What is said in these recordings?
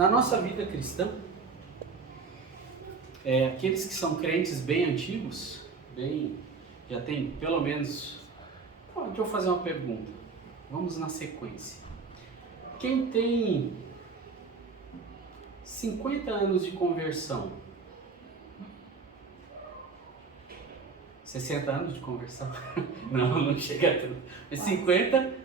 Na nossa vida cristã, aqueles que são crentes bem antigos, já tem pelo menos... Deixa eu fazer uma pergunta. Vamos na sequência. Quem tem 50 anos de conversão, 60 anos de conversão? Não chega a tudo. 50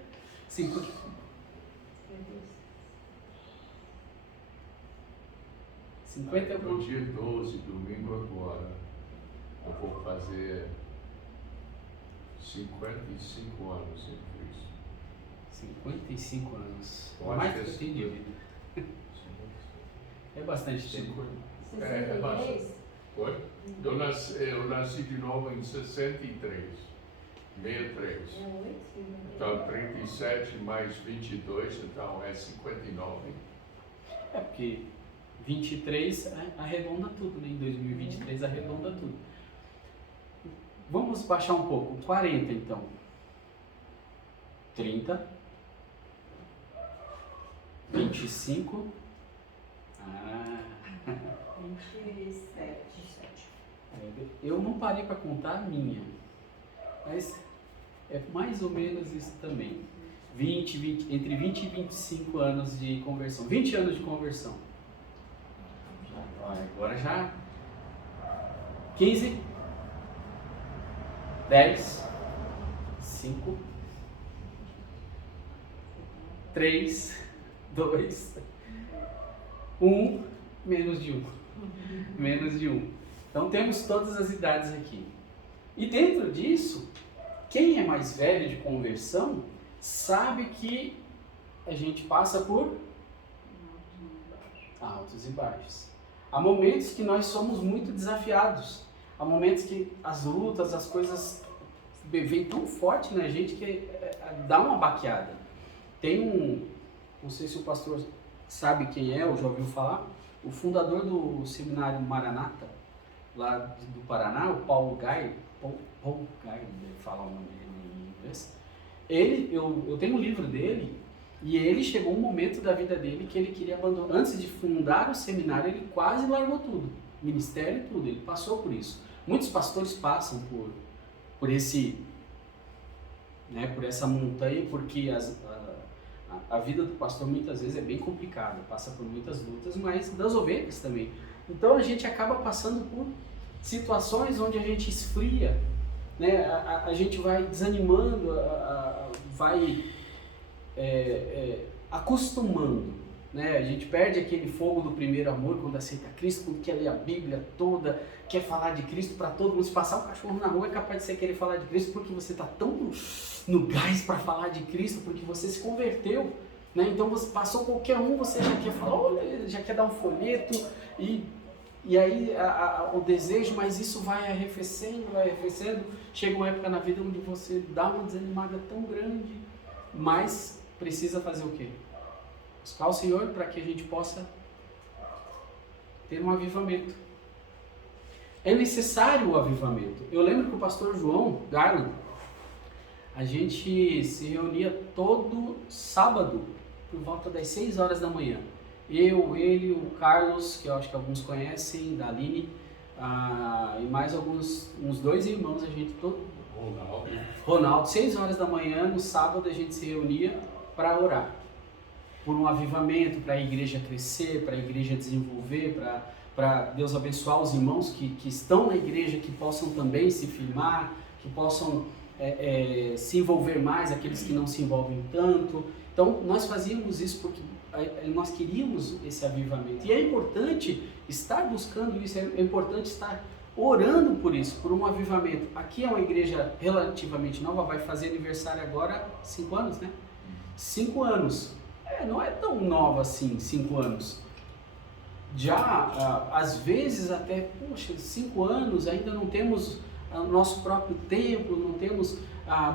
No dia 12, domingo agora, eu vou fazer 55 anos em Cristo. 55 anos. Eu Mais acho que que eu tenho de vida. É bastante tempo. 63? Foi? Eu nasci de novo em 63. 63. Então 37 mais 22, então é 59. É porque 23 arredonda tudo, né? Em 2023 arredonda tudo. Vamos baixar um pouco. 40 então. 30. 25. 27. Eu não parei para contar a minha, mas é mais ou menos isso também. Entre 20 e 25 anos de conversão. 20 anos de conversão. Agora já. 15. 10. 5. 3. 2. 1. Menos de 1. Menos de 1. Então temos todas as idades aqui. E dentro disso, quem é mais velho de conversão sabe que a gente passa por altos e baixos. Há momentos que nós somos muito desafiados. Há momentos que as lutas, as coisas vêm tão forte na gente que dá uma baqueada. Tem não sei se o pastor sabe quem é ou já ouviu falar, o fundador do seminário Maranata, lá do Paraná, o Paul Guy, deve falar o nome dele em inglês. Eu tenho um livro dele, e ele chegou um momento da vida dele que ele queria abandonar. Antes de fundar o seminário, ele quase largou tudo, ministério e tudo, ele passou por isso. Muitos pastores passam por essa montanha, porque a vida do pastor muitas vezes é bem complicada, passa por muitas lutas, mas das ovelhas também. Então a gente acaba passando por situações onde a gente esfria, né? A gente vai desanimando, vai acostumando, né? A gente perde aquele fogo do primeiro amor quando aceita Cristo, quando quer ler a Bíblia toda, quer falar de Cristo para todo mundo. Se passar um cachorro na rua é capaz de você querer falar de Cristo porque você está tão no gás para falar de Cristo, porque você se converteu, né? Então você passou qualquer um, você já quer falar, já quer dar um folheto e aí o desejo, mas isso vai arrefecendo, chega uma época na vida onde você dá uma desanimada tão grande, mas precisa fazer o quê? Buscar o Senhor para que a gente possa ter um avivamento. É necessário o avivamento. Eu lembro que o pastor João Garland, a gente se reunia todo sábado por volta das 6 horas da manhã. Eu, ele, o Carlos, que eu acho que alguns conhecem, da Aline, e mais uns 2 irmãos, a gente todo... Ronaldo, 6 horas da manhã, no sábado a gente se reunia para orar. Por um avivamento, para a igreja crescer, para a igreja desenvolver, para Deus abençoar os irmãos que estão na igreja, que possam também se firmar, que possam se envolver mais, aqueles que não se envolvem tanto. Então nós fazíamos isso porque nós queríamos esse avivamento. E é importante estar buscando isso, é importante estar orando por isso, por um avivamento. Aqui é uma igreja relativamente nova, vai fazer aniversário agora 5 anos, né? 5 anos. Não é tão nova assim, 5 anos. Já, às vezes, até, 5 anos, ainda não temos o nosso próprio templo, não temos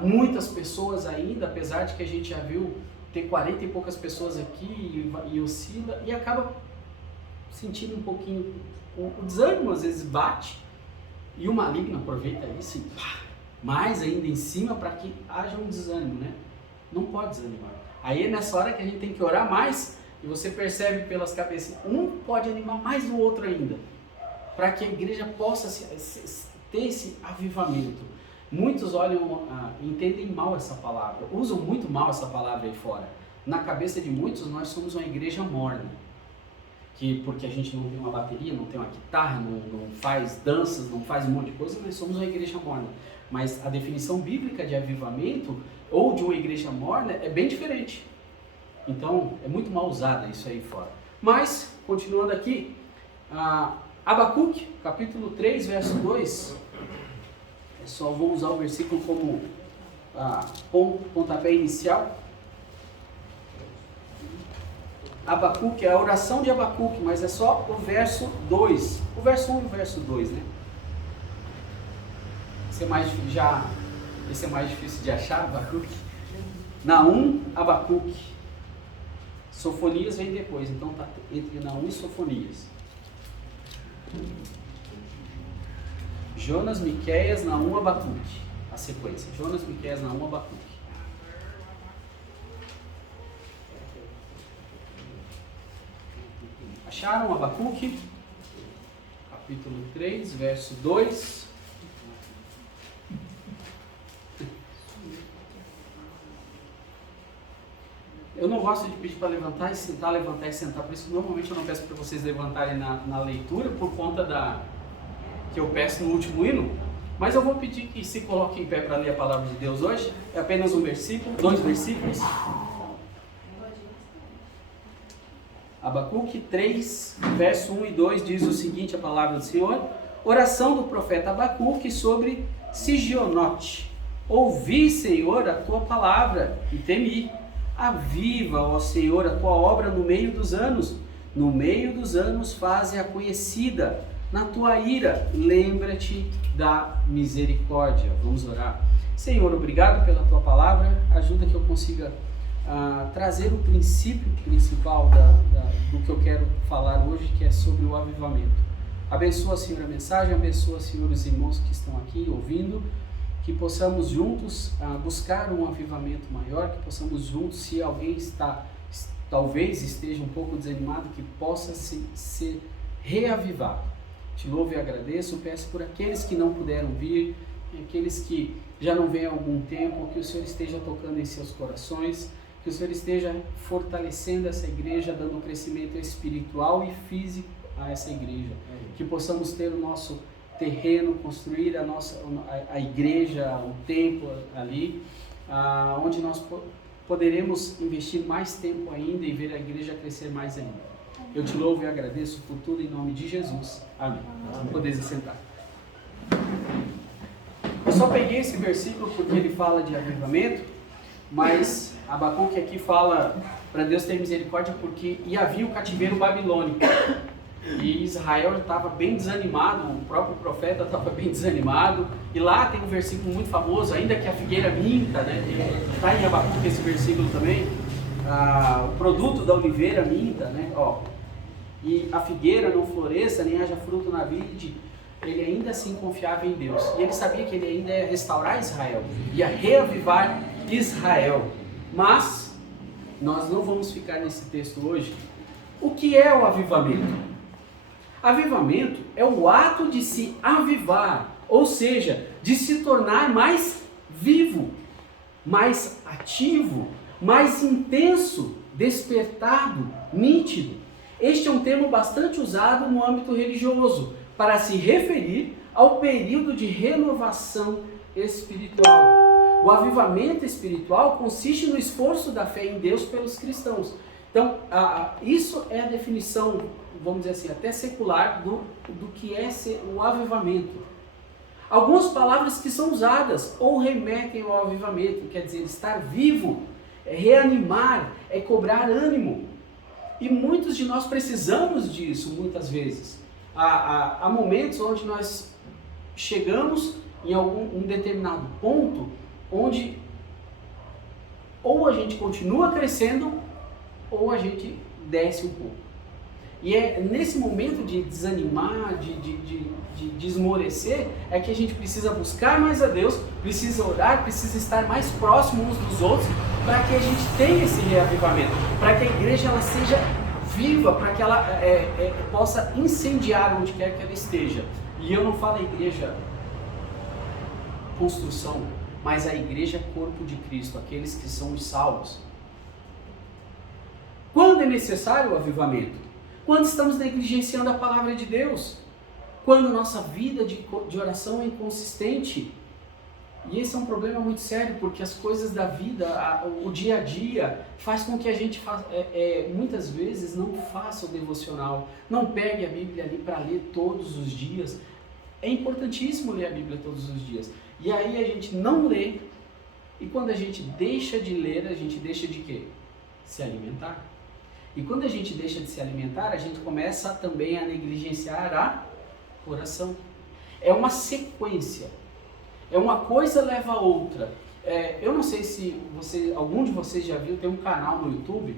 muitas pessoas ainda, apesar de que a gente já viu ter 40 e poucas pessoas aqui e oscila, e acaba sentindo um pouquinho, o desânimo às vezes bate, e o maligno aproveita isso e mais ainda em cima para que haja um desânimo, né? Não pode desanimar. Aí é nessa hora que a gente tem que orar mais E você percebe pelas cabeças, um pode animar mais o outro ainda, para que a igreja possa ter esse avivamento. Muitos olham, entendem mal essa palavra, usam muito mal essa palavra aí fora. Na cabeça de muitos, nós somos uma igreja morna. Porque a gente não tem uma bateria, não tem uma guitarra, não faz danças, não faz um monte de coisa, nós somos uma igreja morna. Mas a definição bíblica de avivamento ou de uma igreja morna é bem diferente. Então, é muito mal usada isso aí fora. Mas, continuando aqui, Abacuque, capítulo 3, verso 2, eu só vou usar o versículo como pontapé inicial. Abacuque, é a oração de Abacuque, mas é só o verso 2. O verso 1 e o verso 2, né? Esse é mais difícil de achar, Abacuque. Naum, Abacuque. Sofonias vem depois, então tá entre Naum e Sofonias. Jonas, Miqueias, Naum, Abacuque. A sequência. Jonas, Miqueias, Naum, Abacuque. Acharam Abacuque? Capítulo 3, verso 2. Eu não gosto de pedir para levantar e sentar, por isso normalmente eu não peço para vocês levantarem na leitura, por conta que eu peço no último hino, mas eu vou pedir que se coloquem em pé para ler a palavra de Deus hoje. É apenas um versículo, 2 versículos. Abacuque 3, verso 1 e 2 diz o seguinte, a palavra do Senhor: oração do profeta Abacuque sobre Sigionote. Ouvi, Senhor, a tua palavra e temi. Aviva, ó Senhor, a tua obra no meio dos anos. No meio dos anos faze-a conhecida. Na tua ira, lembra-te da misericórdia. Vamos orar. Senhor, obrigado pela tua palavra. Ajuda que eu consiga trazer o princípio principal do que eu quero falar hoje, que é sobre o avivamento. Abençoa, Senhor, a mensagem, abençoa, Senhor, os irmãos que estão aqui ouvindo, que possamos juntos buscar um avivamento maior, que possamos juntos, se alguém talvez esteja um pouco desanimado, que possa ser reavivado. Te louvo e agradeço, peço por aqueles que não puderam vir, aqueles que já não vêm há algum tempo, que o Senhor esteja tocando em seus corações, que o Senhor esteja fortalecendo essa igreja, dando crescimento espiritual e físico a essa igreja. Que possamos ter o nosso terreno, construir a igreja, o templo ali, onde nós poderemos investir mais tempo ainda e ver a igreja crescer mais ainda. Eu te louvo e agradeço por tudo em nome de Jesus. Amém. Podeis sentar. Eu só peguei esse versículo porque ele fala de avivamento, mas Abacuque aqui fala para Deus ter misericórdia porque havia o cativeiro babilônico e Israel estava bem desanimado, o próprio profeta estava bem desanimado, e lá tem um versículo muito famoso, ainda que a figueira minta, né? Está em Abacuque esse versículo também, o produto da oliveira minta, né? E a figueira não floresça, nem haja fruto na vide. Ele ainda assim confiava em Deus, e ele sabia que ele ainda ia restaurar Israel, ia reavivar Israel. Mas nós não vamos ficar nesse texto hoje. O que é o avivamento? Avivamento é o ato de se avivar, ou seja, de se tornar mais vivo, mais ativo, mais intenso, despertado, nítido. Este é um termo bastante usado no âmbito religioso, para se referir ao período de renovação espiritual. O avivamento espiritual consiste no esforço da fé em Deus pelos cristãos. Então, isso é a definição, vamos dizer assim, até secular do que é o avivamento. Algumas palavras que são usadas ou remetem ao avivamento, quer dizer, estar vivo, é reanimar, é cobrar ânimo. E muitos de nós precisamos disso, muitas vezes. Há momentos onde nós chegamos em um determinado ponto, onde ou a gente continua crescendo, ou a gente desce um pouco. E é nesse momento de desanimar, de esmorecer, é que a gente precisa buscar mais a Deus, precisa orar, precisa estar mais próximo uns dos outros, para que a gente tenha esse reavivamento, para que a igreja ela seja viva para que ela possa incendiar onde quer que ela esteja. E eu não falo a igreja construção, mas a igreja corpo de Cristo, aqueles que são os salvos. Quando é necessário o avivamento? Quando estamos negligenciando a palavra de Deus. Quando nossa vida de oração é inconsistente. E esse é um problema muito sério, porque as coisas da vida, o dia a dia, faz com que a gente muitas vezes não faça o devocional, não pegue a Bíblia ali para ler todos os dias. É importantíssimo ler a Bíblia todos os dias. E aí a gente não lê, e quando a gente deixa de ler, a gente deixa de quê? Se alimentar. E quando a gente deixa de se alimentar, a gente começa também a negligenciar a oração. É uma sequência. É uma coisa leva a outra. Eu não sei se algum de vocês já viu, tem um canal no YouTube,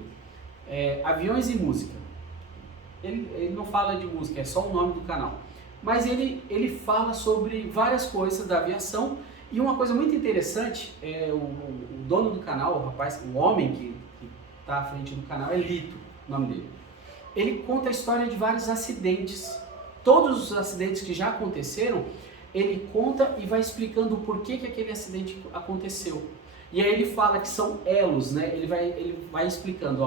Aviões e Música. Ele não fala de música, é só o nome do canal. Mas ele fala sobre várias coisas da aviação, e uma coisa muito interessante, o dono do canal, o rapaz, o homem que está à frente do canal, é Lito, o nome dele. Ele conta a história de vários acidentes. Todos os acidentes que já aconteceram, ele conta e vai explicando o porquê que aquele acidente aconteceu. E aí ele fala que são elos, né? Ele vai explicando,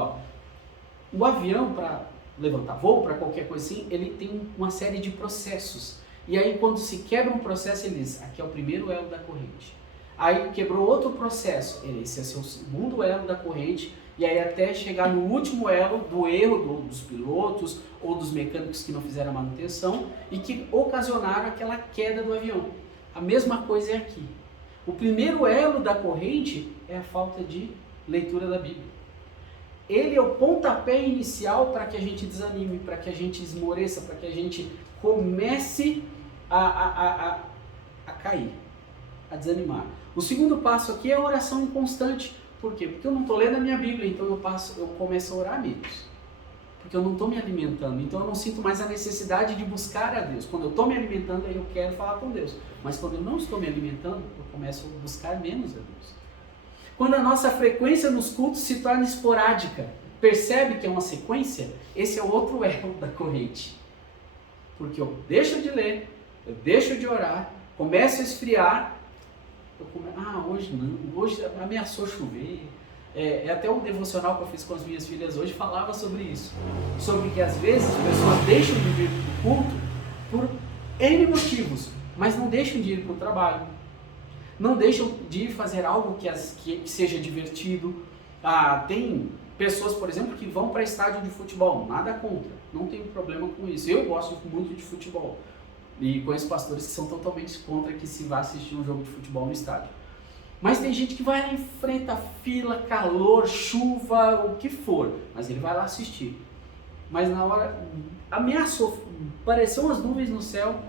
o avião, para levantar voo, para qualquer coisa assim, ele tem uma série de processos. E aí quando se quebra um processo, ele diz, aqui é o primeiro elo da corrente. Aí quebrou outro processo, esse é o segundo elo da corrente, e aí até chegar no último elo do erro dos pilotos ou dos mecânicos que não fizeram a manutenção e que ocasionaram aquela queda do avião. A mesma coisa é aqui. O primeiro elo da corrente é a falta de leitura da Bíblia. Ele é o pontapé inicial para que a gente desanime, para que a gente esmoreça, para que a gente comece a cair, a desanimar. O segundo passo aqui é a oração inconstante. Por quê? Porque eu não estou lendo a minha Bíblia, então eu começo a orar menos. Porque eu não estou me alimentando, então eu não sinto mais a necessidade de buscar a Deus. Quando eu estou me alimentando, aí eu quero falar com Deus. Mas quando eu não estou me alimentando, eu começo a buscar menos a Deus. Quando a nossa frequência nos cultos se torna esporádica, percebe que é uma sequência? Esse é outro elo da corrente. Porque eu deixo de ler, eu deixo de orar, começo a esfriar, hoje não, hoje ameaçou chover. Até o devocional que eu fiz com as minhas filhas hoje falava sobre isso. Sobre que às vezes as pessoas deixam de vir para o culto por N motivos, mas não deixam de ir para o trabalho. Não deixam de ir fazer algo que seja divertido. Tem pessoas, por exemplo, que vão para estádio de futebol, nada contra, não tenho problema com isso. Eu gosto muito de futebol e conheço pastores que são totalmente contra que se vá assistir um jogo de futebol no estádio. Mas tem gente que vai, enfrenta fila, calor, chuva, o que for, mas ele vai lá assistir. Mas na hora, ameaçou, apareceu umas nuvens no céu,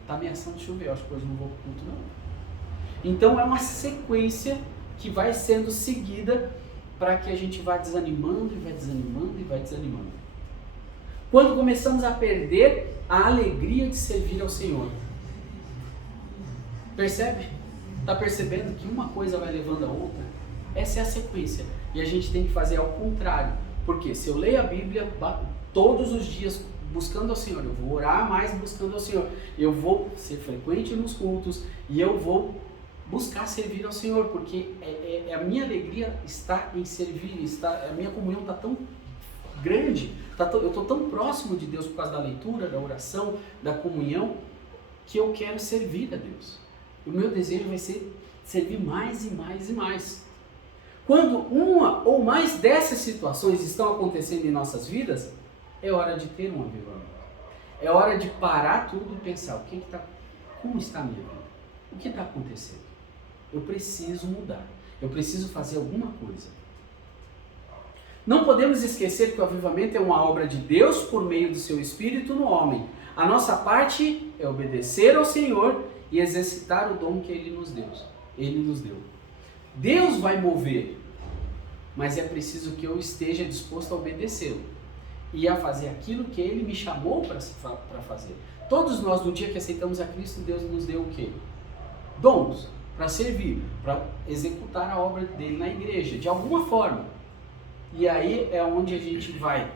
está ameaçando chover, eu acho que hoje não vou para o culto não. Então é uma sequência que vai sendo seguida para que a gente vá desanimando e vai desanimando e vai desanimando. Quando começamos a perder a alegria de servir ao Senhor. Percebe? Está percebendo que uma coisa vai levando a outra? Essa é a sequência. E a gente tem que fazer ao contrário. Porque se eu leio a Bíblia todos os dias buscando ao Senhor, eu vou orar mais buscando ao Senhor, eu vou ser frequente nos cultos e eu vou buscar servir ao Senhor, porque a minha alegria está em servir, a minha comunhão está tão grande, eu estou tão próximo de Deus por causa da leitura, da oração, da comunhão, que eu quero servir a Deus. O meu desejo vai ser servir mais e mais e mais. Quando uma ou mais dessas situações estão acontecendo em nossas vidas, é hora de ter um avivamento. É hora de parar tudo e pensar, como está a minha vida? O que está acontecendo? Eu preciso mudar. Eu preciso fazer alguma coisa. Não podemos esquecer que o avivamento é uma obra de Deus por meio do seu Espírito no homem. A nossa parte é obedecer ao Senhor e exercitar o dom que Ele nos deu. Deus vai mover, mas é preciso que eu esteja disposto a obedecê-lo e a fazer aquilo que Ele me chamou para fazer. Todos nós, no dia que aceitamos a Cristo, Deus nos deu o quê? Dons. Para servir, para executar a obra dele na igreja, de alguma forma. E aí é onde a gente vai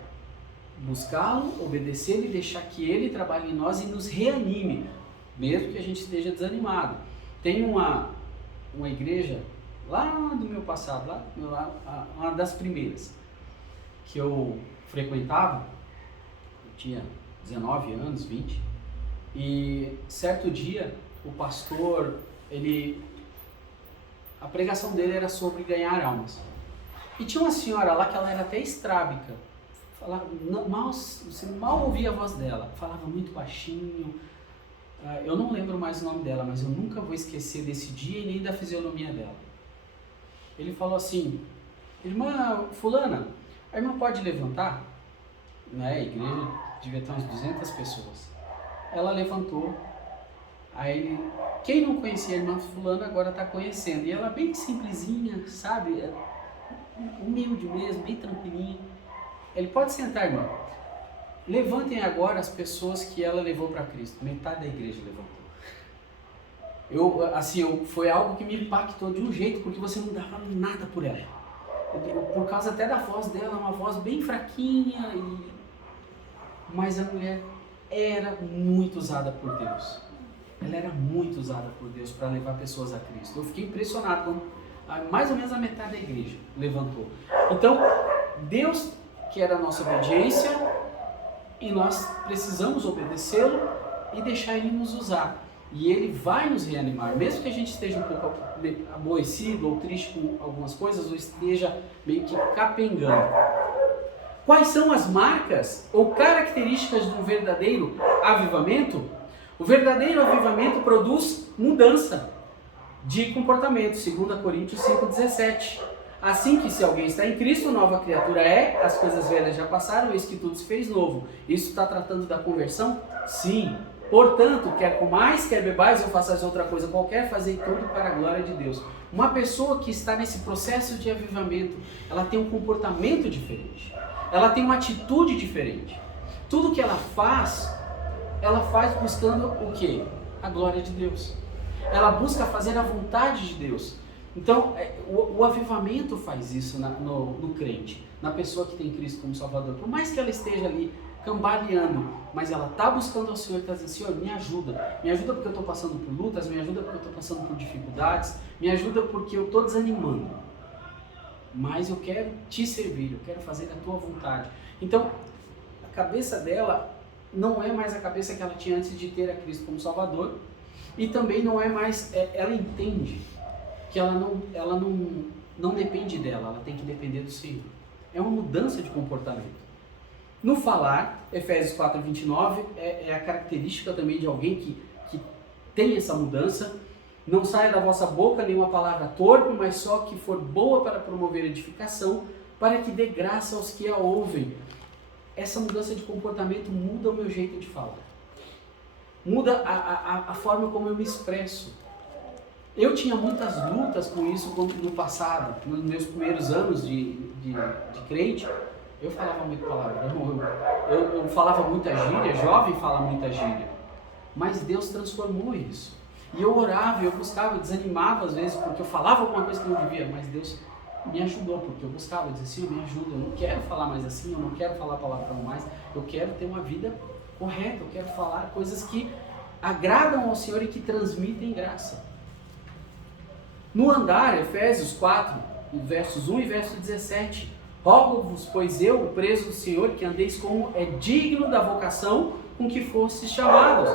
buscá-lo, obedecê-lo e deixar que ele trabalhe em nós e nos reanime, mesmo que a gente esteja desanimado. Tem uma igreja lá do meu passado, uma das primeiras que eu frequentava, eu tinha 19 anos, 20, e certo dia o pastor, a pregação dele era sobre ganhar almas. E tinha uma senhora lá que ela era até estrábica, você mal ouvia a voz dela, falava muito baixinho. Eu não lembro mais o nome dela, mas eu nunca vou esquecer desse dia e nem da fisionomia dela. Ele falou assim: irmã fulana, a irmã pode levantar? A igreja devia ter umas 200 pessoas. Ela levantou, aí quem não conhecia a irmã fulana agora está conhecendo. E ela bem simplesinha, sabe? Humilde mesmo, bem tranquilinha. Ele: pode sentar, irmã. Levantem agora as pessoas que ela levou para Cristo. Metade da igreja levantou. Foi algo que me impactou de um jeito, porque você não dava nada por ela. Por causa até da voz dela, uma voz bem fraquinha, mas a mulher era muito usada por Deus. Ela era muito usada por Deus para levar pessoas a Cristo. Eu fiquei impressionado quando mais ou menos a metade da igreja levantou. Então, Deus quer a nossa obediência e nós precisamos obedecê-lo e deixar Ele nos usar. E Ele vai nos reanimar, mesmo que a gente esteja um pouco aborrecido ou triste com algumas coisas, ou esteja meio que capengando. Quais são as marcas ou características de um verdadeiro avivamento? O verdadeiro avivamento produz mudança de comportamento, 2 Coríntios 5,17. Assim que se alguém está em Cristo, nova criatura é, as coisas velhas já passaram, eis que tudo se fez novo. Isso está tratando da conversão? Sim. Portanto, quer comais, quer bebais ou façais outra coisa qualquer, fazei tudo para a glória de Deus. Uma pessoa que está nesse processo de avivamento, ela tem um comportamento diferente. Ela tem uma atitude diferente. Tudo que ela faz buscando o quê? A glória de Deus. Ela busca fazer a vontade de Deus. Então, o avivamento faz isso no crente, na pessoa que tem Cristo como Salvador. Por mais que ela esteja ali cambaleando, mas ela está buscando ao Senhor e está dizendo: Senhor, me ajuda porque eu estou passando por lutas, me ajuda porque eu estou passando por dificuldades, me ajuda porque eu estou desanimando, mas eu quero te servir, eu quero fazer a tua vontade. Então, a cabeça dela não é mais a cabeça que ela tinha antes de ter a Cristo como Salvador, e também não é mais, ela entende que ela não depende dela, ela tem que depender do Senhor. É uma mudança de comportamento. No falar, Efésios 4:29 é a característica também de alguém que tem essa mudança. Não saia da vossa boca nenhuma palavra torpe, mas só que for boa para promover edificação, para que dê graça aos que a ouvem. Essa mudança de comportamento muda o meu jeito de falar. Muda a forma como eu me expresso. Eu tinha muitas lutas com isso no passado, nos meus primeiros anos de crente. Eu falava muito palavrão, eu falava muita gíria, jovem fala muita gíria. Mas Deus transformou isso. E eu orava, eu buscava, eu desanimava às vezes, porque eu falava alguma coisa que não devia, mas Deus me ajudou, porque eu buscava, eu dizia: Senhor, me ajuda, eu não quero falar mais assim, eu não quero falar palavrão mais, eu quero ter uma vida correta, eu quero falar coisas que agradam ao Senhor e que transmitem graça. No andar, Efésios 4, versos 1 e verso 17, rogo-vos, pois eu, o preso do Senhor, que andeis como é digno da vocação com que fostes chamados.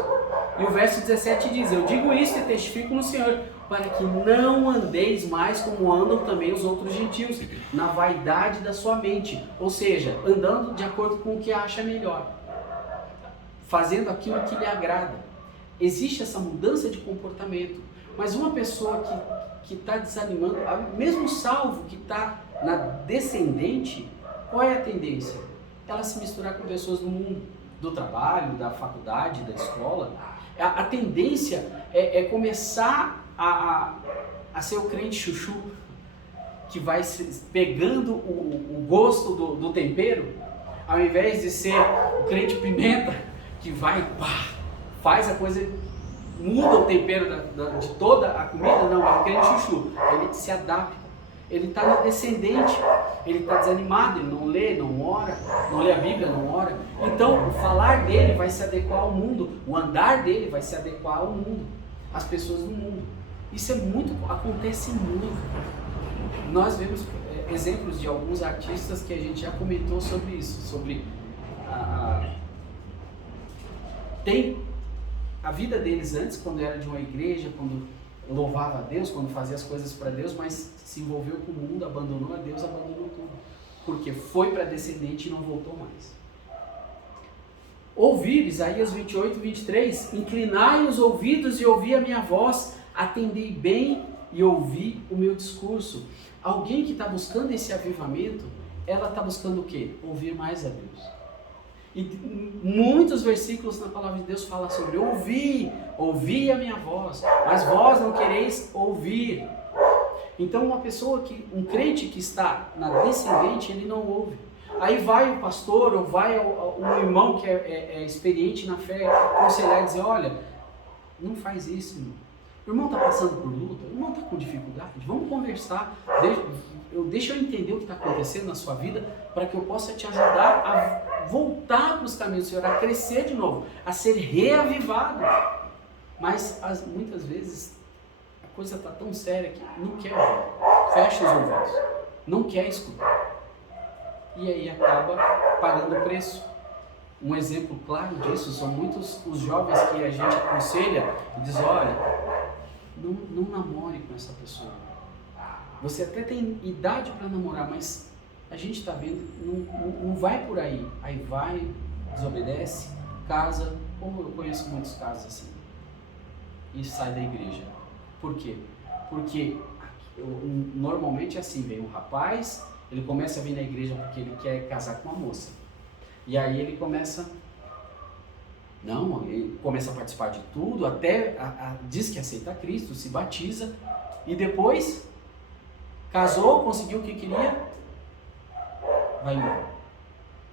E o verso 17 diz: eu digo isso e testifico no Senhor, para que não andeis mais como andam também os outros gentios, na vaidade da sua mente, ou seja, andando de acordo com o que acha melhor, fazendo aquilo que lhe agrada. Existe essa mudança de comportamento, mas uma pessoa que está desanimando, mesmo salvo, que está na descendente, qual é a tendência? Ela se misturar com pessoas do mundo, do trabalho, da faculdade, da escola. A tendência é começar a ser o crente chuchu, que vai pegando o gosto do tempero, ao invés de ser o crente pimenta, que vai, faz a coisa, muda o tempero de toda a comida. Não, é o crente chuchu, ele se adapta. ele está na descendente, ele está desanimado, ele não lê, não ora, não lê a Bíblia, não ora. Então, o falar dele vai se adequar ao mundo, o andar dele vai se adequar ao mundo, às pessoas do mundo. Isso acontece muito. Nós vemos exemplos de alguns artistas que a gente já comentou sobre isso, sobre tem a vida deles antes, quando era de uma igreja, quando louvava a Deus, quando fazia as coisas para Deus, mas se envolveu com o mundo, abandonou a Deus, abandonou tudo. Porque foi para descendente e não voltou mais. Ouvir, Isaías 28, 23, inclinai os ouvidos e ouvi a minha voz, atendei bem e ouvi o meu discurso. Alguém que está buscando esse avivamento, ela está buscando o quê? Ouvir mais a Deus. E muitos versículos na palavra de Deus falam sobre ouvi a minha voz, mas vós não quereis ouvir. Então um crente que está na descendente, ele não ouve. Aí vai o pastor ou vai um irmão que é experiente na fé aconselhar e dizer, olha, não faz isso, irmão. O irmão está passando por luta, o irmão está com dificuldade, vamos conversar, deixa eu entender o que está acontecendo na sua vida, para que eu possa te ajudar a voltar para os caminhos do Senhor, a crescer de novo, a ser reavivado. Mas muitas vezes a coisa está tão séria que não quer ouvir, fecha os ouvidos, não quer escutar. E aí acaba pagando o preço. Um exemplo claro disso são muitos os jovens que a gente aconselha e diz, olha, não namore com essa pessoa. Você até tem idade para namorar, mas a gente está vendo, não vai por aí. Aí vai, desobedece, casa, como eu conheço muitos casos assim, e sai da igreja. Por quê? Porque normalmente é assim, vem um rapaz, ele começa a vir na igreja porque ele quer casar com uma moça. E aí ele começa a participar de tudo, até diz que aceita Cristo, se batiza, e depois casou, conseguiu o que queria, vai embora.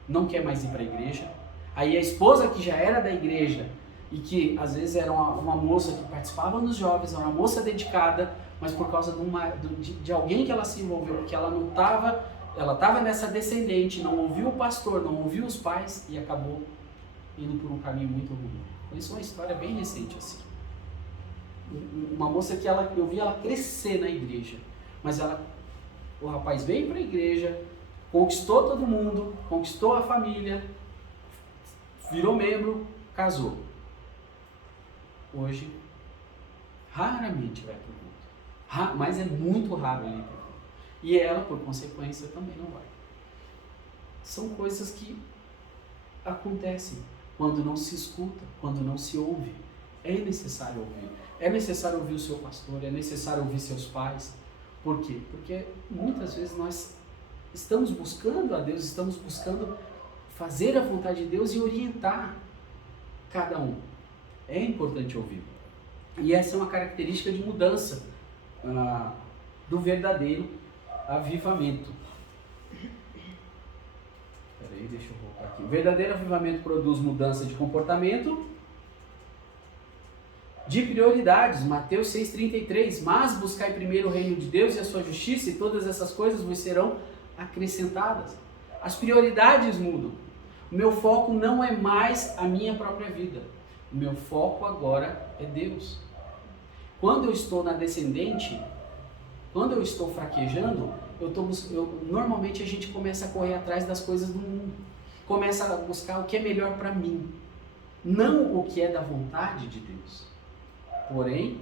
Não quer mais ir para a igreja. Aí a esposa que já era da igreja e que às vezes era uma moça que participava nos jovens, era uma moça dedicada, mas por causa de alguém que ela se envolveu, porque ela não estava, ela estava nessa descendente, não ouviu o pastor, não ouviu os pais e acabou indo por um caminho muito ruim. Isso é uma história bem recente assim. Uma moça que eu vi ela crescer na igreja, mas o rapaz veio para a igreja, conquistou todo mundo, conquistou a família, virou membro, casou. Hoje, raramente vai para o culto, mas é muito raro ele ir para o culto. E ela, por consequência, também não vai. São coisas que acontecem quando não se escuta, quando não se ouve. É necessário ouvir. É necessário ouvir o seu pastor, é necessário ouvir seus pais. Por quê? Porque muitas vezes nós estamos buscando a Deus, estamos buscando fazer a vontade de Deus e orientar cada um. É importante ouvir. E essa é uma característica de mudança do verdadeiro avivamento. Peraí, deixa eu voltar aqui. O verdadeiro avivamento produz mudança de comportamento, de prioridades. Mateus 6,33. Mas buscai primeiro o reino de Deus e a sua justiça, e todas essas coisas vos serão acrescentadas. As prioridades mudam. O meu foco não é mais a minha própria vida. O meu foco agora é Deus. Quando eu estou na descendente, quando eu estou fraquejando, normalmente a gente começa a correr atrás das coisas do mundo. Começa a buscar o que é melhor para mim, não o que é da vontade de Deus. Porém,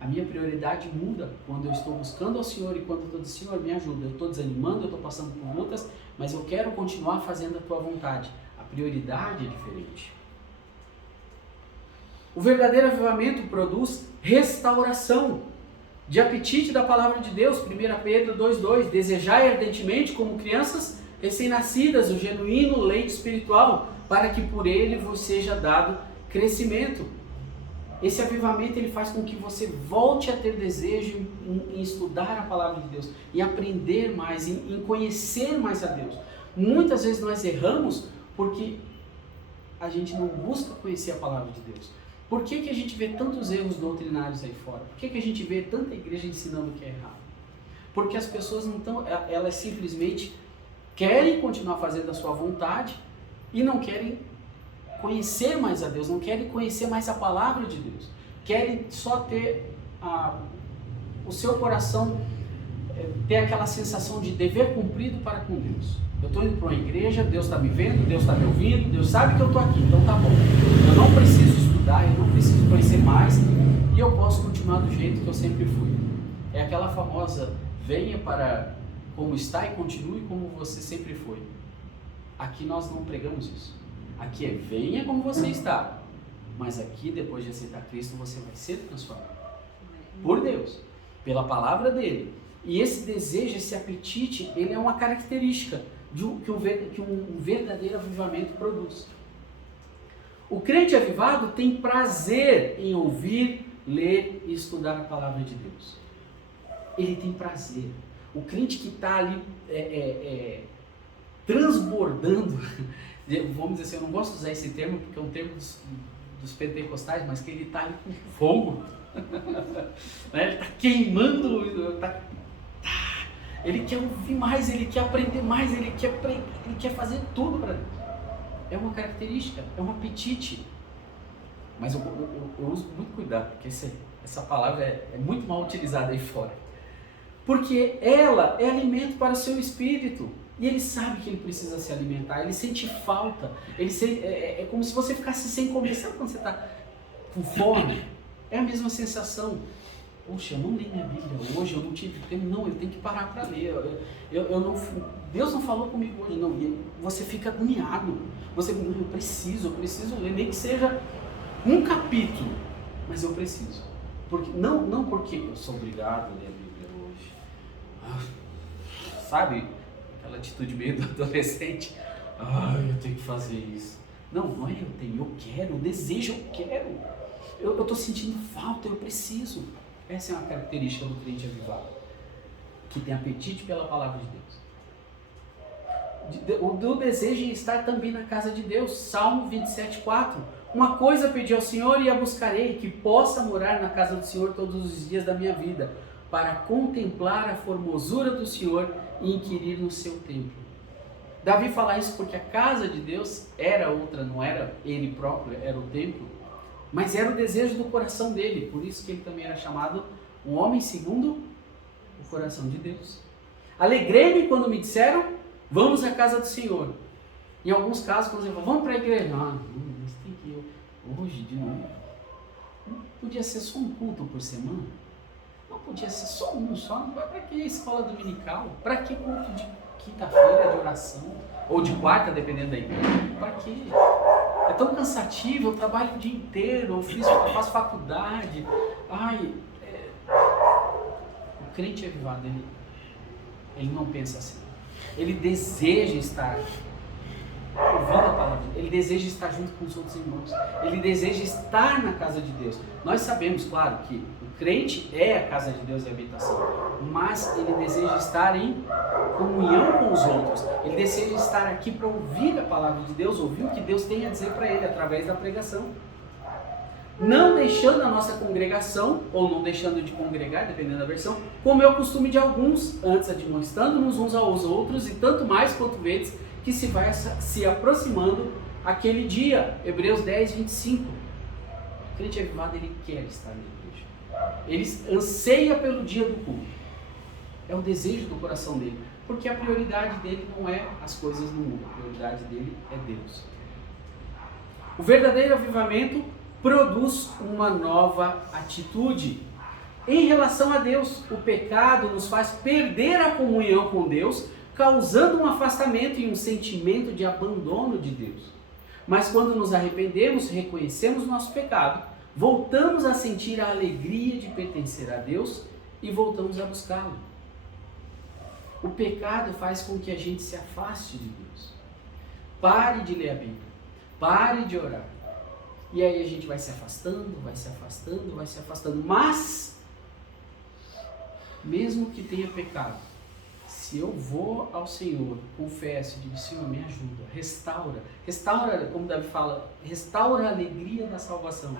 a minha prioridade muda quando eu estou buscando ao Senhor e quando eu estou dizendo, Senhor, me ajuda. Eu estou desanimando, eu estou passando por lutas, mas eu quero continuar fazendo a tua vontade. A prioridade é diferente. O verdadeiro avivamento produz restauração de apetite da palavra de Deus. 1 Pedro 2,2. Desejai ardentemente, como crianças recém-nascidas, o genuíno leite espiritual, para que por ele vos seja dado crescimento. Esse avivamento ele faz com que você volte a ter desejo em estudar a palavra de Deus, em aprender mais, em conhecer mais a Deus. Muitas vezes nós erramos porque a gente não busca conhecer a palavra de Deus. Por que a gente vê tantos erros doutrinários aí fora? Por que a gente vê tanta igreja ensinando o que é errado? Porque as pessoas não estão, elas simplesmente querem continuar fazendo a sua vontade e não querem conhecer mais a Deus, não querem conhecer mais a palavra de Deus. Querem só ter o seu coração, ter aquela sensação de dever cumprido para com Deus. Eu estou indo para uma igreja, Deus está me vendo, Deus está me ouvindo, Deus sabe que eu estou aqui, então tá bom. Eu não preciso estudar, eu não preciso conhecer mais e eu posso continuar do jeito que eu sempre fui. É aquela famosa, venha para como está e continue como você sempre foi. Aqui nós não pregamos isso. Aqui é venha como você está, mas aqui depois de aceitar Cristo você vai ser transformado por Deus, pela palavra dele. E esse desejo, esse apetite, ele é uma característica que um verdadeiro avivamento produz. O crente avivado tem prazer em ouvir, ler e estudar a palavra de Deus. Ele tem prazer. O crente que está ali transbordando, vamos dizer assim, eu não gosto de usar esse termo porque é um termo dos pentecostais, mas que ele está ali com fogo, né? Ele está queimando, ele quer ouvir mais, ele quer aprender mais, ele quer fazer tudo para Deus. É uma característica, é um apetite. Mas eu uso muito cuidado, porque essa palavra é muito mal utilizada aí fora. Porque ela é alimento para o seu espírito. E ele sabe que ele precisa se alimentar, ele sente falta. É como se você ficasse sem comer. Sabe quando você está com fome? É a mesma sensação. Poxa, eu não li minha Bíblia hoje, eu não tive tempo. Não, eu tenho que parar para ler. Deus não falou comigo hoje, não. E você fica agoniado. Eu preciso ler, nem que seja um capítulo. Mas eu preciso. Não porque eu sou obrigado a ler a Bíblia hoje. Sabe? Aquela atitude meio do adolescente. Eu tenho que fazer isso. Não é eu tenho, eu quero, eu desejo, eu quero. Eu estou sentindo falta, eu preciso. Essa é uma característica do crente avivado, que tem apetite pela palavra de Deus. O desejo em estar também na casa de Deus. Salmo 27:4. Uma coisa pedi ao Senhor e a buscarei, que possa morar na casa do Senhor todos os dias da minha vida, para contemplar a formosura do Senhor e inquirir no seu templo. Davi fala isso porque a casa de Deus era outra, não era ele próprio, era o templo, mas era o desejo do coração dele, por isso que ele também era chamado um homem segundo o coração de Deus. Alegrei-me quando me disseram, vamos à casa do Senhor. Em alguns casos, quando você fala, vamos para a igreja, mas tem que ir hoje de novo. Não podia ser só um culto por semana? Não podia ser só um, para que escola dominical? Para que culto de quinta-feira de oração? Ou de quarta, dependendo da igreja? Para quê? É tão cansativo, eu trabalho o dia inteiro, eu faço faculdade. O crente avivado, ele não pensa assim. Ele deseja estar ouvindo a palavra, ele deseja estar junto com os outros irmãos, ele deseja estar na casa de Deus. Nós sabemos, claro, que o crente é a casa de Deus e a habitação, mas ele deseja estar em comunhão com os outros, ele deseja estar aqui para ouvir a palavra de Deus, ouvir o que Deus tem a dizer para ele através da pregação. Não deixando a nossa congregação, ou não deixando de congregar, dependendo da versão, como é o costume de alguns, antes admoestando-nos uns aos outros, e tanto mais quanto vedes que se vai se aproximando aquele dia. Hebreus 10:25. O crente avivado, ele quer estar na igreja. Ele anseia pelo dia do culto. É o desejo do coração dele. Porque a prioridade dele não é as coisas do mundo. A prioridade dele é Deus. O verdadeiro avivamento produz uma nova atitude. Em relação a Deus, o pecado nos faz perder a comunhão com Deus, causando um afastamento e um sentimento de abandono de Deus. Mas quando nos arrependemos, reconhecemos nosso pecado, voltamos a sentir a alegria de pertencer a Deus e voltamos a buscá-lo. O pecado faz com que a gente se afaste de Deus. Pare de ler a Bíblia, pare de orar. E aí a gente vai se afastando, vai se afastando, vai se afastando. Mas, mesmo que tenha pecado, se eu vou ao Senhor, confesso, digo, Senhor, me ajuda, restaura, como Davi fala, restaura a alegria da salvação.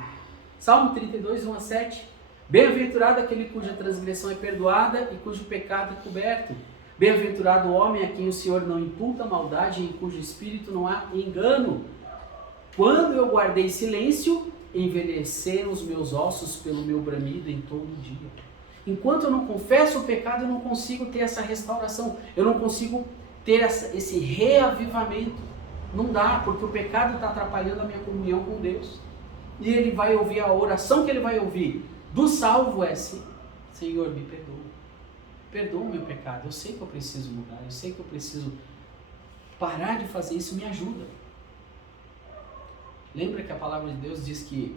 Salmo 32, 1-7, Bem-aventurado aquele cuja transgressão é perdoada e cujo pecado é coberto. Bem-aventurado o homem a quem o Senhor não imputa maldade e em cujo espírito não há engano. Quando eu guardei silêncio, envelheceram os meus ossos pelo meu bramido em todo dia. Enquanto eu não confesso o pecado, eu não consigo ter essa restauração. Eu não consigo ter esse reavivamento. Não dá, porque o pecado está atrapalhando a minha comunhão com Deus. E ele vai ouvir, a oração que ele vai ouvir do salvo é assim: Senhor, me perdoa. Perdoa o meu pecado. Eu sei que eu preciso mudar. Eu sei que eu preciso parar de fazer isso. Me ajuda. Lembra que a palavra de Deus diz que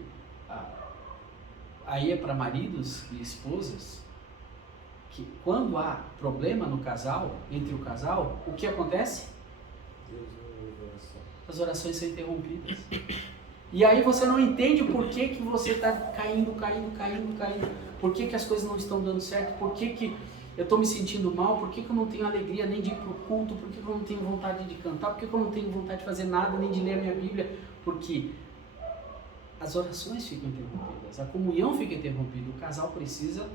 aí é para maridos e esposas, que quando há problema no casal, entre o casal, o que acontece? As orações são interrompidas. E aí você não entende por que você está caindo. Por que as coisas não estão dando certo? Por que eu estou me sentindo mal? Por que eu não tenho alegria nem de ir para o culto? Por que eu não tenho vontade de cantar? Por que eu não tenho vontade de fazer nada, nem de ler a minha Bíblia? Porque as orações ficam interrompidas, a comunhão fica interrompida. O casal precisa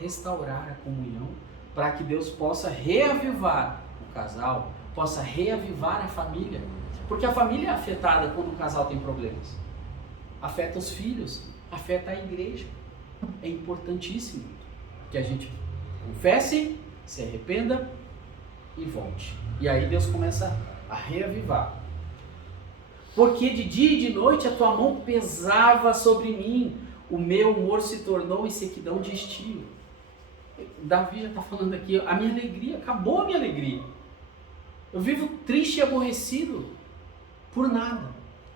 restaurar a comunhão para que Deus possa reavivar o casal, possa reavivar a família. Porque a família é afetada quando o casal tem problemas. Afeta os filhos, afeta a igreja. É importantíssimo que a gente confesse, se arrependa e volte. E aí Deus começa a reavivar. Porque de dia e de noite a tua mão pesava sobre mim, o meu humor se tornou em sequidão de estio. Davi já está falando aqui, a minha alegria, acabou a minha alegria. Eu vivo triste e aborrecido por nada,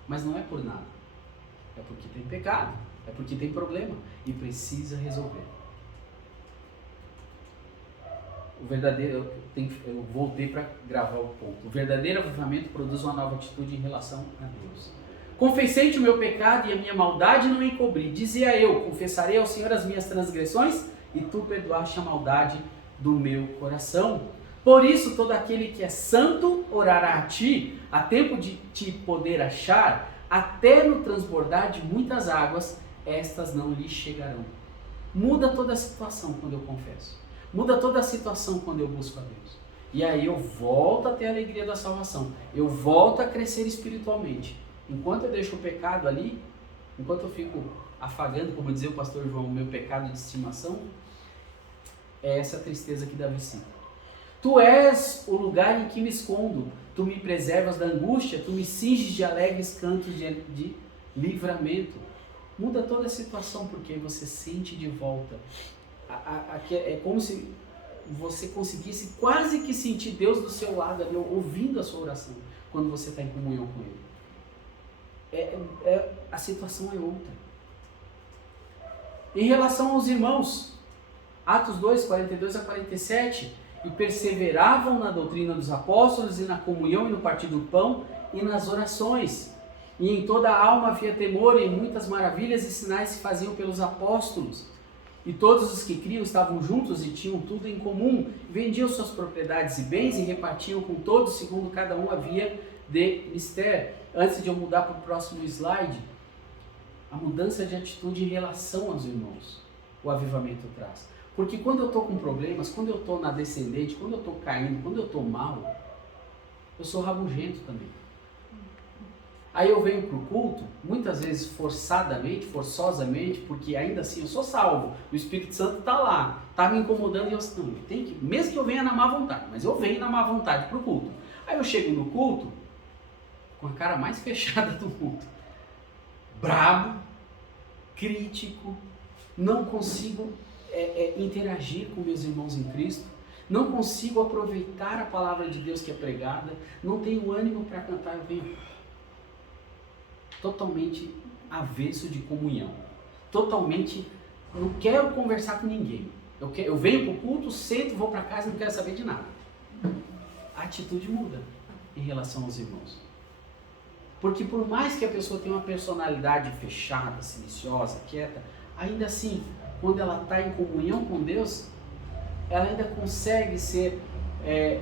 mas não é por nada. É porque tem pecado, é porque tem problema e precisa resolver. O verdadeiro, eu voltei para gravar o ponto. O verdadeiro avivamento produz uma nova atitude em relação a Deus. Confessei-te o meu pecado e a minha maldade não encobri. Dizia eu, confessarei ao Senhor as minhas transgressões e tu perdoaste a maldade do meu coração. Por isso, todo aquele que é santo orará a ti, a tempo de te poder achar, até no transbordar de muitas águas, estas não lhe chegarão. Muda toda a situação quando eu confesso. Muda toda a situação quando eu busco a Deus. E aí eu volto a ter a alegria da salvação. Eu volto a crescer espiritualmente. Enquanto eu deixo o pecado ali, enquanto eu fico afagando, como dizia o pastor João, o meu pecado de estimação, é essa tristeza que Davi cita. Tu és o lugar em que me escondo, tu me preservas da angústia, tu me cinges de alegres cantos de livramento. Muda toda a situação, porque você sente de volta. É como se você conseguisse quase que sentir Deus do seu lado ali, ouvindo a sua oração, quando você está em comunhão com Ele. A situação é outra. Em relação aos irmãos, Atos 2, 42 a 47, e perseveravam na doutrina dos apóstolos e na comunhão e no partir do pão e nas orações. E em toda a alma havia temor e muitas maravilhas e sinais se faziam pelos apóstolos. E todos os que criam estavam juntos e tinham tudo em comum, vendiam suas propriedades e bens e repartiam com todos, segundo cada um havia de mister. Antes de eu mudar para o próximo slide, a mudança de atitude em relação aos irmãos, o avivamento traz. Porque quando eu estou com problemas, quando eu estou na descendente, quando eu estou caindo, quando eu estou mal, eu sou rabugento também. Aí eu venho para o culto, muitas vezes forçosamente, porque ainda assim eu sou salvo, o Espírito Santo está lá, está me incomodando e eu não, tem que, mesmo que eu venha na má vontade, mas eu venho na má vontade para o culto. Aí eu chego no culto com a cara mais fechada do mundo, brabo, crítico, não consigo interagir com meus irmãos em Cristo, não consigo aproveitar a palavra de Deus que é pregada, não tenho ânimo para cantar, eu venho totalmente avesso de comunhão, totalmente, não quero conversar com ninguém, eu venho para o culto, sento, vou para casa e não quero saber de nada. A atitude muda em relação aos irmãos, porque por mais que a pessoa tenha uma personalidade fechada, silenciosa, quieta, ainda assim, quando ela está em comunhão com Deus, ela ainda consegue ser,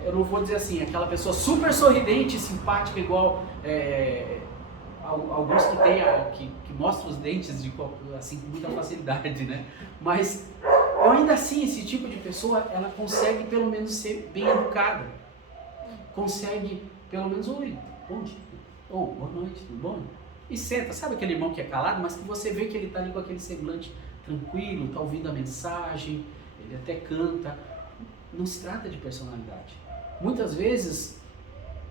eu não vou dizer assim, aquela pessoa super sorridente, simpática, igual alguns que tem, que mostram os dentes assim, com muita facilidade, né? Mas ainda assim, esse tipo de pessoa, ela consegue pelo menos ser bem educada. Consegue pelo menos, oi, bom dia, boa noite, tudo bom? E senta, sabe aquele irmão que é calado, mas que você vê que ele está ali com aquele semblante tranquilo, está ouvindo a mensagem, ele até canta. Não se trata de personalidade. Muitas vezes,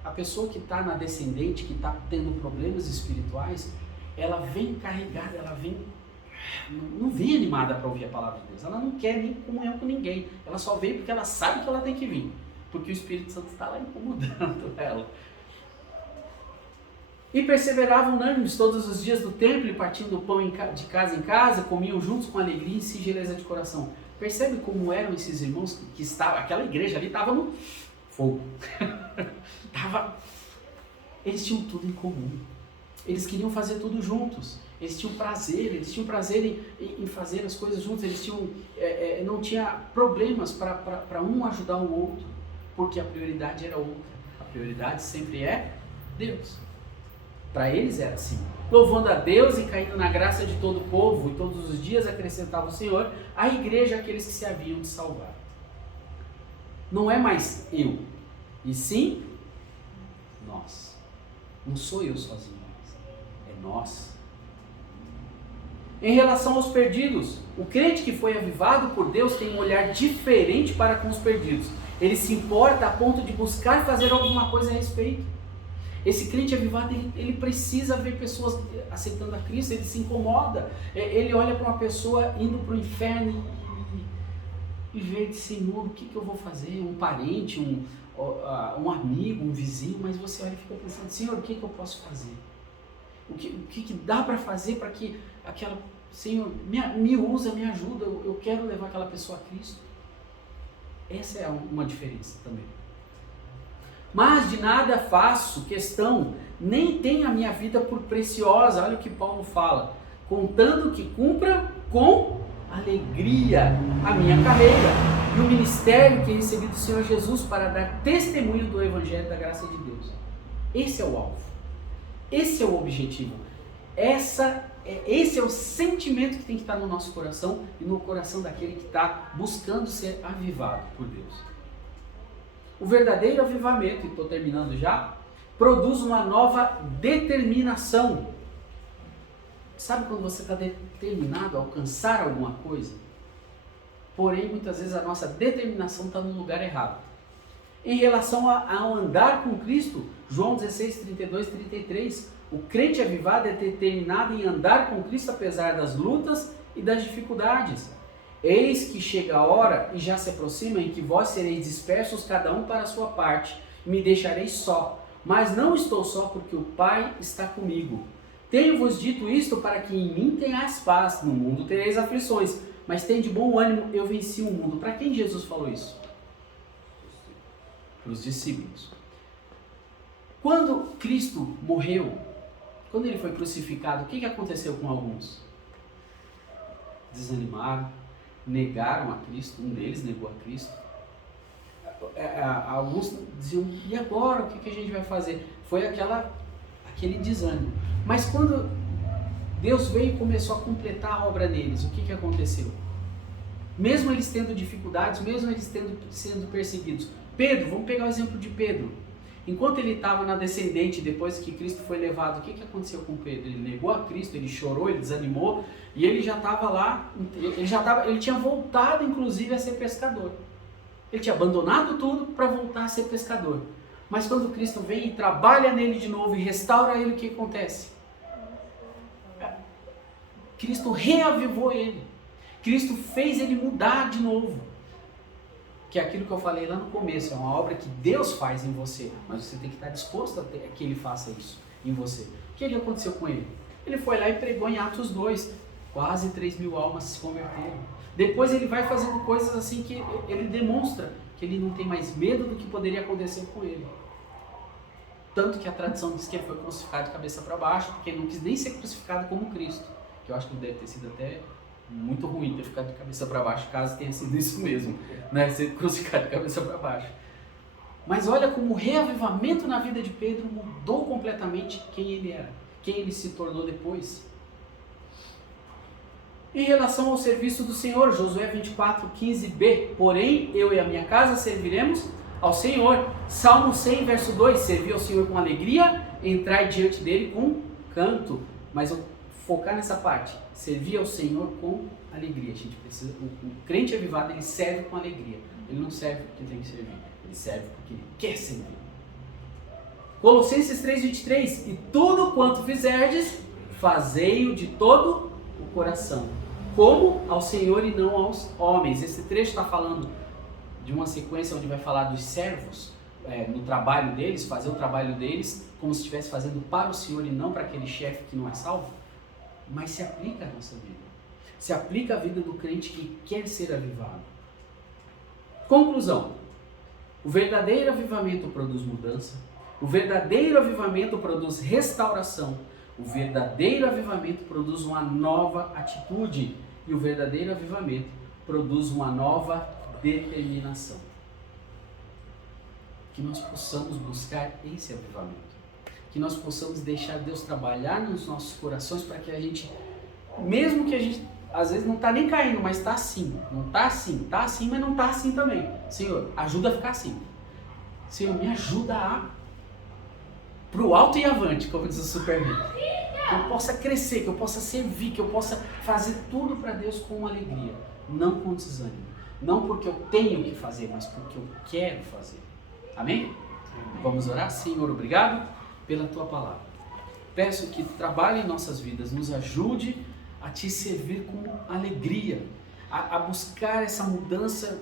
a pessoa que está na descendente, que está tendo problemas espirituais, ela vem carregada, ela não vem animada para ouvir a palavra de Deus. Ela não quer nem comunhão com ninguém. Ela só vem porque ela sabe que ela tem que vir. Porque o Espírito Santo está lá incomodando ela. E perseveravam unânimes todos os dias do templo, e partindo o pão de casa em casa, comiam juntos com alegria e singeleza de coração. Percebe como eram esses irmãos que estavam, aquela igreja ali estava no fogo. Eles tinham tudo em comum. Eles queriam fazer tudo juntos. Eles tinham prazer em fazer as coisas juntos. Eles não tinha problemas para um ajudar o outro, porque a prioridade era outra. A prioridade sempre é Deus. Para eles era assim. Louvando a Deus e caindo na graça de todo o povo, e todos os dias acrescentava o Senhor à igreja aqueles que se haviam de salvar. Não é mais eu, e sim nós. Não sou eu sozinho, é nós. Em relação aos perdidos, o crente que foi avivado por Deus tem um olhar diferente para com os perdidos. Ele se importa a ponto de buscar fazer alguma coisa a respeito. Esse crente avivado, ele precisa ver pessoas aceitando a Cristo, ele se incomoda. Ele olha para uma pessoa indo para o inferno e vê, Senhor, o que eu vou fazer? Um parente, um amigo, um vizinho, mas você olha e fica pensando, Senhor, o que eu posso fazer? O que dá para fazer para que aquela... Senhor, me usa, me ajuda, eu quero levar aquela pessoa a Cristo. Essa é uma diferença também. Mas de nada faço questão, nem tenho a minha vida por preciosa, olha o que Paulo fala, contando que cumpra com alegria a minha carreira e o ministério que recebi do Senhor Jesus para dar testemunho do Evangelho da graça de Deus. Esse é o alvo, esse é o objetivo, esse é o sentimento que tem que estar no nosso coração e no coração daquele que está buscando ser avivado por Deus. O verdadeiro avivamento, e estou terminando já, produz uma nova determinação. Sabe quando você está determinado a alcançar alguma coisa? Porém, muitas vezes a nossa determinação está no lugar errado. Em relação ao andar com Cristo, João 16, 32, 33, o crente avivado é determinado em andar com Cristo apesar das lutas e das dificuldades. Eis que chega a hora e já se aproxima em que vós sereis dispersos cada um para a sua parte, e me deixareis só. Mas não estou só porque o Pai está comigo. Tenho-vos dito isto para que em mim tenhais paz. No mundo tereis aflições, mas tende bom ânimo, eu venci o mundo. Para quem Jesus falou isso? Para os discípulos. Quando Cristo morreu, quando ele foi crucificado, o que aconteceu com alguns? Desanimaram, negaram a Cristo, um deles negou a Cristo. Alguns diziam, e agora o que a gente vai fazer? Foi aquele desânimo. Mas quando Deus veio e começou a completar a obra neles, o que aconteceu? Mesmo eles tendo dificuldades, mesmo eles sendo perseguidos. Pedro, vamos pegar o exemplo de Pedro. Enquanto ele estava na descendente, depois que Cristo foi levado, o que aconteceu com Pedro? Ele negou a Cristo, ele chorou, ele desanimou, e ele já estava lá, ele tinha voltado inclusive a ser pescador. Ele tinha abandonado tudo para voltar a ser pescador. Mas quando Cristo vem e trabalha nele de novo e restaura ele, o que acontece? Cristo reavivou ele. Cristo fez ele mudar de novo. Que é aquilo que eu falei lá no começo, é uma obra que Deus faz em você, mas você tem que estar disposto a que Ele faça isso em você. O que aconteceu com ele? Ele foi lá e pregou em Atos 2, quase 3.000 almas se converteram. Depois ele vai fazendo coisas assim que ele demonstra que ele não tem mais medo do que poderia acontecer com ele. Tanto que a tradição diz que ele foi crucificado de cabeça para baixo, porque ele não quis nem ser crucificado como Cristo, que eu acho que deve ter sido até muito ruim ter ficado de cabeça para baixo, caso tenha sido isso mesmo, né? Ser crucificado de cabeça para baixo. Mas olha como o reavivamento na vida de Pedro mudou completamente quem ele era. quem ele se tornou depois. Em relação ao serviço do Senhor, Josué 24:15b, porém eu e a minha casa serviremos ao Senhor. Salmo 100, verso 2, servir ao Senhor com alegria, entrai diante dele com canto. Mas eu focar nessa parte, servir ao Senhor com alegria. A gente precisa, o crente avivado, ele serve com alegria. Ele não serve porque tem que servir, ele serve porque ele quer servir. Colossenses 3:23, e tudo quanto fizerdes, fazei-o de todo o coração, como ao Senhor e não aos homens. Esse trecho está falando de uma sequência onde vai falar dos servos, no trabalho deles, fazer o trabalho deles como se estivesse fazendo para o Senhor e não para aquele chefe que não é salvo. Mas se aplica à nossa vida, se aplica à vida do crente que quer ser avivado. Conclusão: o verdadeiro avivamento produz mudança, o verdadeiro avivamento produz restauração, o verdadeiro avivamento produz uma nova atitude e o verdadeiro avivamento produz uma nova determinação. Que nós possamos buscar esse avivamento, que nós possamos deixar Deus trabalhar nos nossos corações para que a gente, mesmo que a gente às vezes não está nem caindo, mas está assim, não está assim, está assim, mas não está assim também. Senhor, ajuda a ficar assim. Senhor, me ajuda para o alto e avante, como diz o Superman. Que eu possa crescer, que eu possa servir, que eu possa fazer tudo para Deus com alegria, não com desânimo. Não porque eu tenho que fazer, mas porque eu quero fazer. Amém? Vamos orar? Senhor, obrigado pela Tua palavra. Peço que trabalhe em nossas vidas, nos ajude a Te servir com alegria, a buscar essa mudança,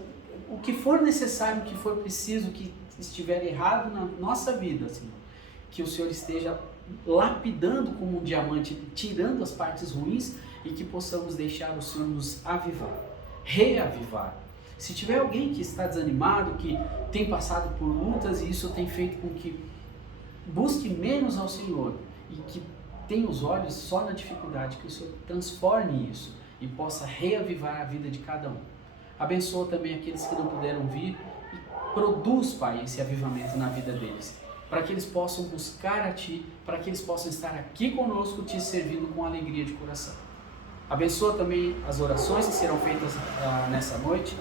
o que for necessário, o que for preciso, o que estiver errado na nossa vida, Senhor. Que o Senhor esteja lapidando como um diamante, tirando as partes ruins e que possamos deixar o Senhor nos avivar, reavivar. Se tiver alguém que está desanimado, que tem passado por lutas e isso tem feito com que busque menos ao Senhor e que tenha os olhos só na dificuldade, que o Senhor transforme isso e possa reavivar a vida de cada um. Abençoa também aqueles que não puderam vir e produz, Pai, esse avivamento na vida deles, para que eles possam buscar a Ti, para que eles possam estar aqui conosco, Te servindo com alegria de coração. Abençoa também as orações que serão feitas nessa noite.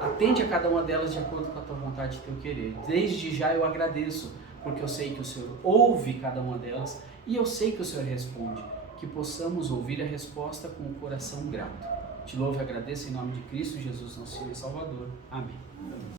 Atende a cada uma delas de acordo com a Tua vontade e Teu querer. Desde já eu agradeço, porque eu sei que o Senhor ouve cada uma delas e eu sei que o Senhor responde. Que possamos ouvir a resposta com o coração grato. Te louvo e agradeço em nome de Cristo Jesus, nosso Senhor e Salvador. Amém.